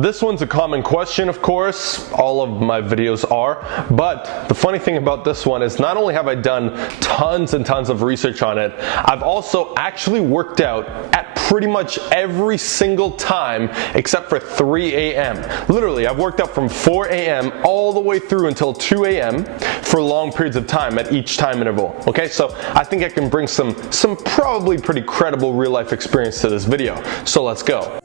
This one's a common question, of course. All of my videos are. But the funny thing about this one is not only have I done tons and tons of research on it, I've also actually worked out at pretty much every single time except for 3 a.m. Literally, I've worked out from 4 a.m. all the way through until 2 a.m. for long periods of time at each time interval. Okay, so I think I can bring some probably pretty credible real life experience to this video. So let's go.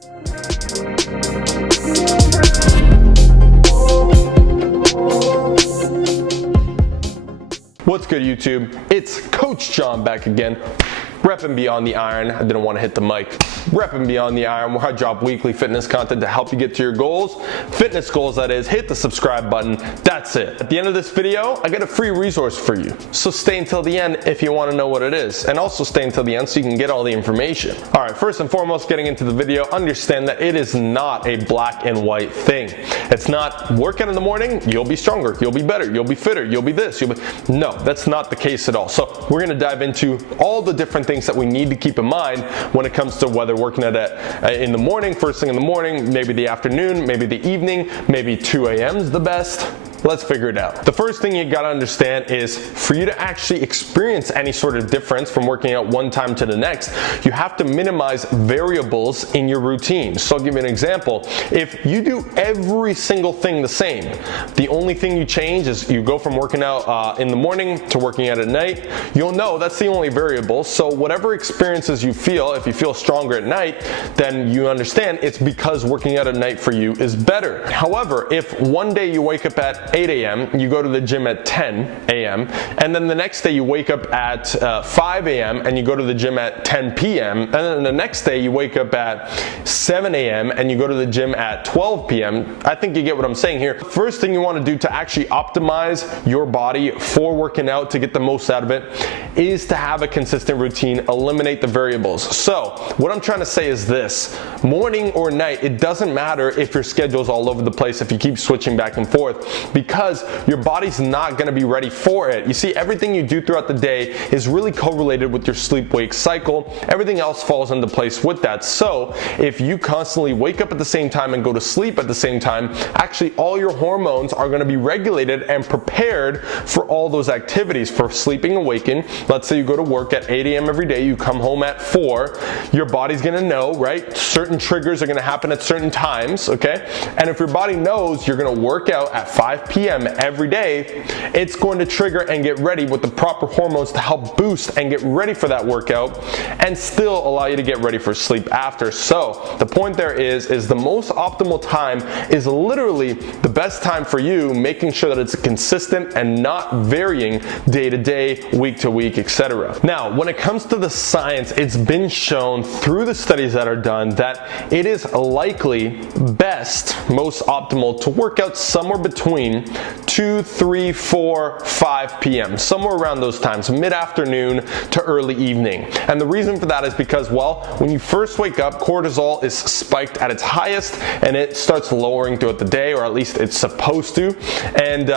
What's good, YouTube? It's Coach John back again, repping Beyond the Iron. I didn't want to hit the mic. Repping Beyond the Iron, where I drop weekly fitness content to help you get to your goals. Fitness goals, that is. Hit the subscribe button. That's it. At the end of this video, I got a free resource for you. So stay until the end if you want to know what it is. And also stay until the end so you can get all the information. Alright, first and foremost, getting into the video, understand that it is not a black and white thing. It's not work out in the morning, you'll be stronger, you'll be better, you'll be fitter, you'll be this, you'll be... No, that's not the case at all. So we're going to dive into all the different things that we need to keep in mind when it comes to whether working out in the morning, first thing in the morning, maybe the afternoon, maybe the evening, maybe 2 a.m. is the best. Let's figure it out. The first thing you gotta understand is for you to actually experience any sort of difference from working out one time to the next, you have to minimize variables in your routine. So I'll give you an example. If you do every single thing the same, the only thing you change is you go from working out in the morning to working out at night, you'll know that's the only variable. So whatever experiences you feel, if you feel stronger at night, then you understand it's because working out at night for you is better. However, if one day you wake up at 8 a.m., you go to the gym at 10 a.m., and then the next day you wake up at 5 a.m. and you go to the gym at 10 p.m., and then the next day you wake up at 7 a.m. and you go to the gym at 12 p.m., I think you get what I'm saying here. First thing you want to do to actually optimize your body for working out to get the most out of it is to have a consistent routine, eliminate the variables. So what I'm trying to say is this: morning or night, it doesn't matter if your schedule's all over the place, if you keep switching back and forth, because your body's not going to be ready for it. You see, everything you do throughout the day is really correlated with your sleep-wake cycle. Everything else falls into place with that. So if you constantly wake up at the same time and go to sleep at the same time, actually all your hormones are going to be regulated and prepared for all those activities, for sleeping awaken. Let's say you go to work at 8 a.m. every day, you come home at 4, your body's going to know, right? Certain triggers are going to happen at certain times, okay? And if your body knows you're going to work out at 5 p.m. every day, it's going to trigger and get ready with the proper hormones to help boost and get ready for that workout and still allow you to get ready for sleep after. So the point there is the most optimal time is literally the best time for you, making sure that it's consistent and not varying day to day, week to week, etc. Now, when it comes to the science, it's been shown through the studies that are done that it is likely best, most optimal to work out somewhere between 2, 3, 4, 5 p.m. somewhere around those times, mid-afternoon to early evening. And the reason for that is because, well, when you first wake up, cortisol is spiked at its highest and it starts lowering throughout the day, or at least it's supposed to. And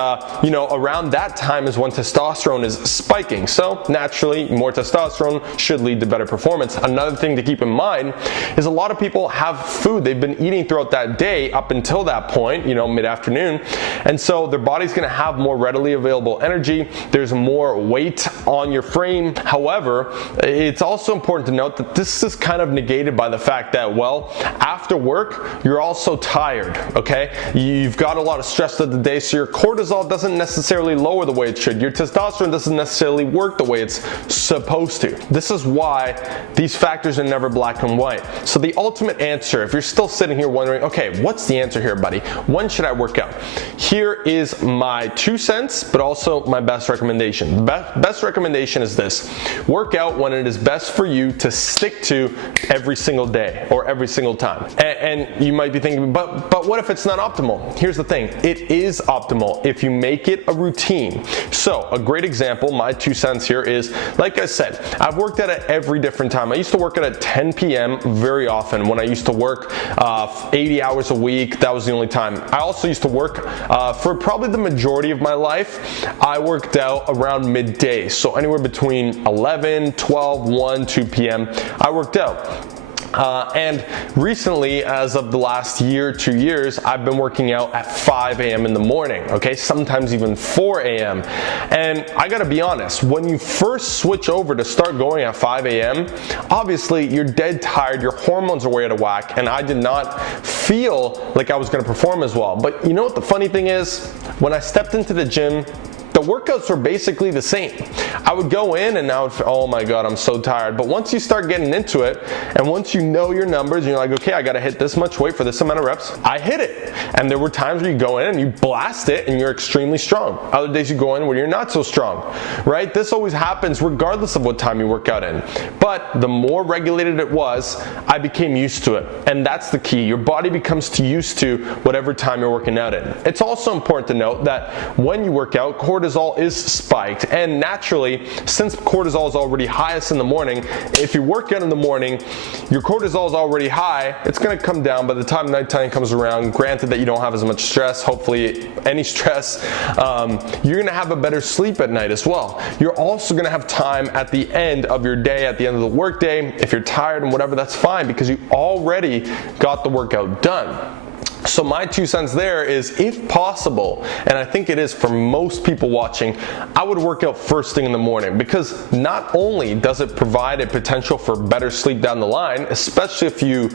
you know, around that time is when testosterone is spiking. So naturally, more testosterone should lead to better performance. Another thing to keep in mind is a lot of people have food they've been eating throughout that day up until that point, you know, mid-afternoon. And so their body's going to have more readily available energy. There's more weight on your frame. However, it's also important to note that this is kind of negated by the fact that, well, after work, you're also tired, okay? You've got a lot of stress of the day, so your cortisol doesn't necessarily lower the way it should. Your testosterone doesn't necessarily work the way it's supposed to. This is why these factors are never black and white. So the ultimate answer, if you're still sitting here wondering, okay, what's the answer here, buddy? When should I work out? Here is my 2 cents, but also my best recommendation. Best recommendation is this: work out when it is best for you to stick to every single day or every single time. And you might be thinking, but what if it's not optimal? Here's the thing: it is optimal if you make it a routine. So a great example, my 2 cents here is, like I said, I've worked out at every different time. I used to work out at 10 p.m. very often when I used to work 80 hours a week. That was the only time. I also used to work for probably the majority of my life. I worked out around midday, so anywhere between 11, 12, 1, 2 p.m. I worked out. And recently, as of the last year, 2 years, I've been working out at 5 a.m. in the morning, okay? Sometimes even 4 a.m. And I gotta be honest, when you first switch over to start going at 5 a.m., obviously you're dead tired, your hormones are way out of whack, and I did not feel like I was gonna perform as well. But you know what the funny thing is? When I stepped into the gym, the workouts were basically the same. I would go in and I would feel, oh my God, I'm so tired. But once you start getting into it, and once you know your numbers, and you're like, okay, I gotta hit this much weight for this amount of reps, I hit it. And there were times where you go in and you blast it and you're extremely strong. Other days you go in where you're not so strong, right? This always happens regardless of what time you work out in. But the more regulated it was, I became used to it. And that's the key. Your body becomes used to whatever time you're working out in. It's also important to note that when you work out, cortisol is spiked, and naturally, since cortisol is already highest in the morning, if you work out in the morning, your cortisol is already high, it's going to come down by the time nighttime comes around. Granted that you don't have as much stress, hopefully any stress, you're going to have a better sleep at night as well. You're also going to have time at the end of your day, at the end of the work day. If you're tired and whatever, that's fine because you already got the workout done. So my 2 cents there is, if possible, and I think it is for most people watching, I would work out first thing in the morning, because not only does it provide a potential for better sleep down the line, especially if you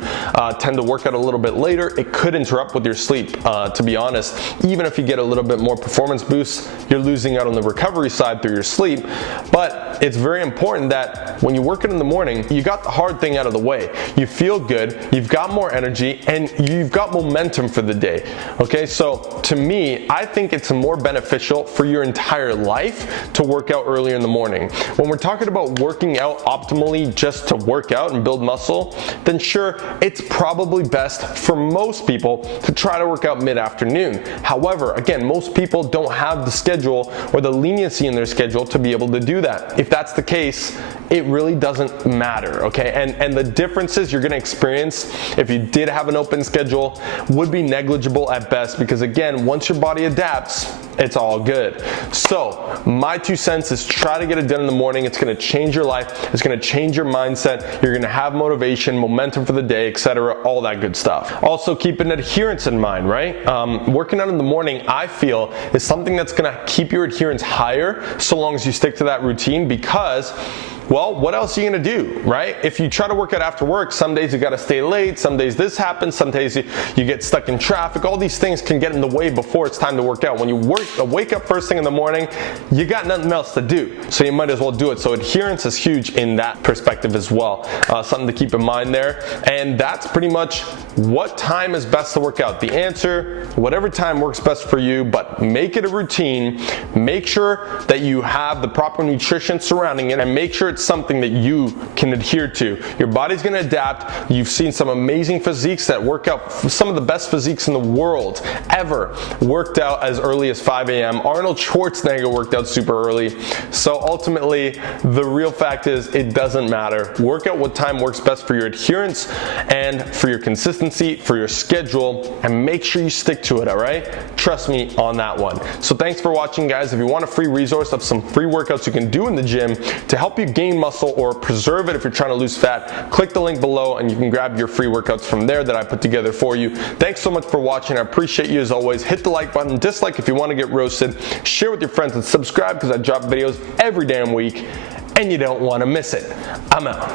tend to work out a little bit later, it could interrupt with your sleep, to be honest. Even if you get a little bit more performance boost, you're losing out on the recovery side through your sleep. But it's very important that when you work out in the morning, you got the hard thing out of the way. You feel good, you've got more energy, and you've got momentum for the day. Okay, so to me, I think it's more beneficial for your entire life to work out earlier in the morning. When we're talking about working out optimally just to work out and build muscle, then sure, it's probably best for most people to try to work out mid-afternoon. However, again, most people don't have the schedule or the leniency in their schedule to be able to do that. If that's the case, it really doesn't matter, okay? And the differences you're gonna experience if you did have an open schedule would be negligible at best, because again, once your body adapts, it's all good. So my 2 cents is try to get it done in the morning. It's gonna change your life. It's gonna change your mindset. You're gonna have motivation, momentum for the day, etc., all that good stuff. Also keep an adherence in mind, right? Working out in the morning, I feel, is something that's gonna keep your adherence higher so long as you stick to that routine, because well, what else are you gonna do, right? If you try to work out after work, some days you gotta stay late, some days this happens, some days you get stuck in traffic. All these things can get in the way before it's time to work out. When you wake up first thing in the morning, you got nothing else to do, so you might as well do it. So adherence is huge in that perspective as well. Something to keep in mind there. And that's pretty much what time is best to work out. The answer, whatever time works best for you, but make it a routine. Make sure that you have the proper nutrition surrounding it, and make sure it's something that you can adhere to. Your body's gonna adapt. You've seen some amazing physiques that work out, some of the best physiques in the world ever worked out as early as 5 a.m. Arnold Schwarzenegger worked out super early. So ultimately, the real fact is it doesn't matter. Work out what time works best for your adherence and for your consistency, for your schedule, and make sure you stick to it, all right? Trust me on that one. So thanks for watching, guys. If you want a free resource of some free workouts you can do in the gym to help you gain muscle or preserve it if you're trying to lose fat, click the link below and you can grab your free workouts from there that I put together for you. Thanks so much for watching. I appreciate you as always. Hit the like button, dislike if you want to get roasted, share with your friends, and subscribe because I drop videos every damn week and you don't want to miss it. I'm out.